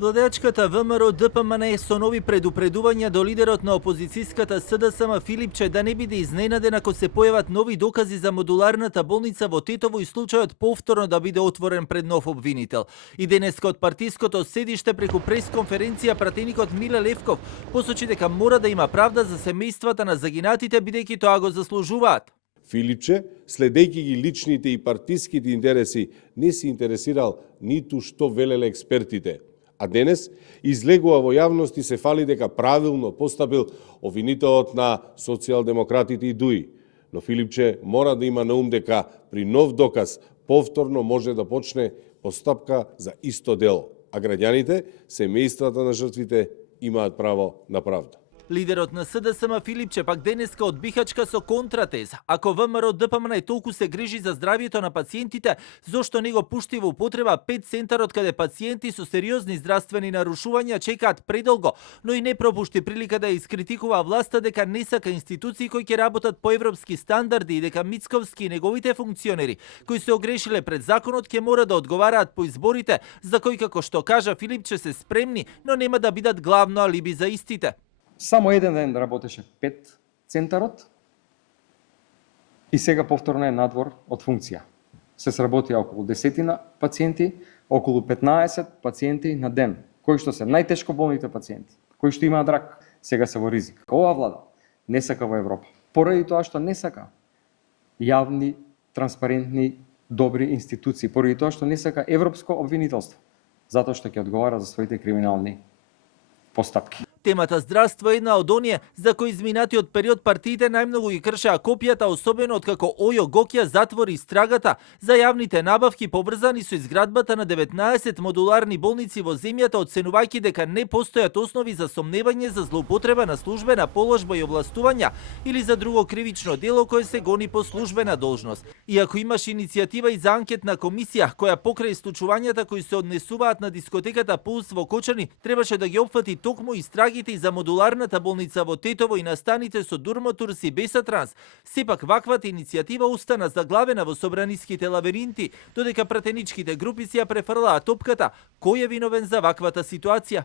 Владеачката ВМРО ДПМН со нови предупредувања до лидерот на опозицијската СДСМ Филипче да не биде изненаден ако се појават нови докази за модуларната болница во Тетово и случајот повторно да биде отворен пред нов обвинител. И денеска од партиското седиште преку пресконференција пратеникот Миле Левков посочи дека мора да има правда за семејствата на загинатите бидејќи тоа го заслужуваат. Филипче, следејќи ги личните и партиските интереси, не се интересирал ниту што велеле експертите. А денес излегува во јавност и се фали дека правилно постапил обвинителот на социјалдемократите и ДУИ. Но Филипче мора да има на ум дека при нов доказ повторно може да почне постапка за исто дело, а граѓаните, семејствата на жртвите имаат право на правда. Лидерот на СДСМ Филипче пак денеска од Бихачка со контратеза. Ако ВМРО ДПМН толку се грижи за здравјето на пациентите, зошто не го пушти во употреба 5 центарот каде пациенти со сериозни здравствени нарушувања чекаат предолго, но и не пропушти прилика да искритикува власта дека не сака институции кои ќе работат по европски стандарди и дека Мицковски и неговите функционери кои се огрешиле пред законот ќе мора да одговараат по изборите за кои, како што кажа Филипче, се спремни, но нема да бидат главно алиби за истите. Само еден ден работеше 5 центарот и сега повторно е надвор од функција. Се сработија околу 10 пациенти, околу 15 пациенти на ден, кои што се најтешко болните пациенти, кои што имаат рак, сега се во ризик. Оваа влада не сака во Европа. Поради тоа што не сака јавни, транспарентни, добри институции, поради тоа што не сака европско обвинителство, затоа што ќе одговара за своите криминални постапки. Темата здравство е една од оние за кои изминатиот период партиите најмногу ги кршеа копијата, особено откако Ојо Гокја затвори истрагата за јавните набавки поврзани со изградбата на 19 модуларни болници во земјата, оценувајќи дека не постојат основи за сомневање за злоупотреба на службена положба и овластувања или за друго кривично дело кое се гони по службена должност. Иако имаше иницијатива и за анкетна комисија која покрај случувањата кои се однесуваат на дискотеката Пулс во Кочани требаше да ги опфати токму истрагите и за модуларната болница во Тетово и настаните со Дурмотурс и Бесатранс. Сепак ваквата иницијатива остана заглавена во собраниските лабиринти, додека пратеничките групи си ја префрлаа топката кој е виновен за ваквата ситуација.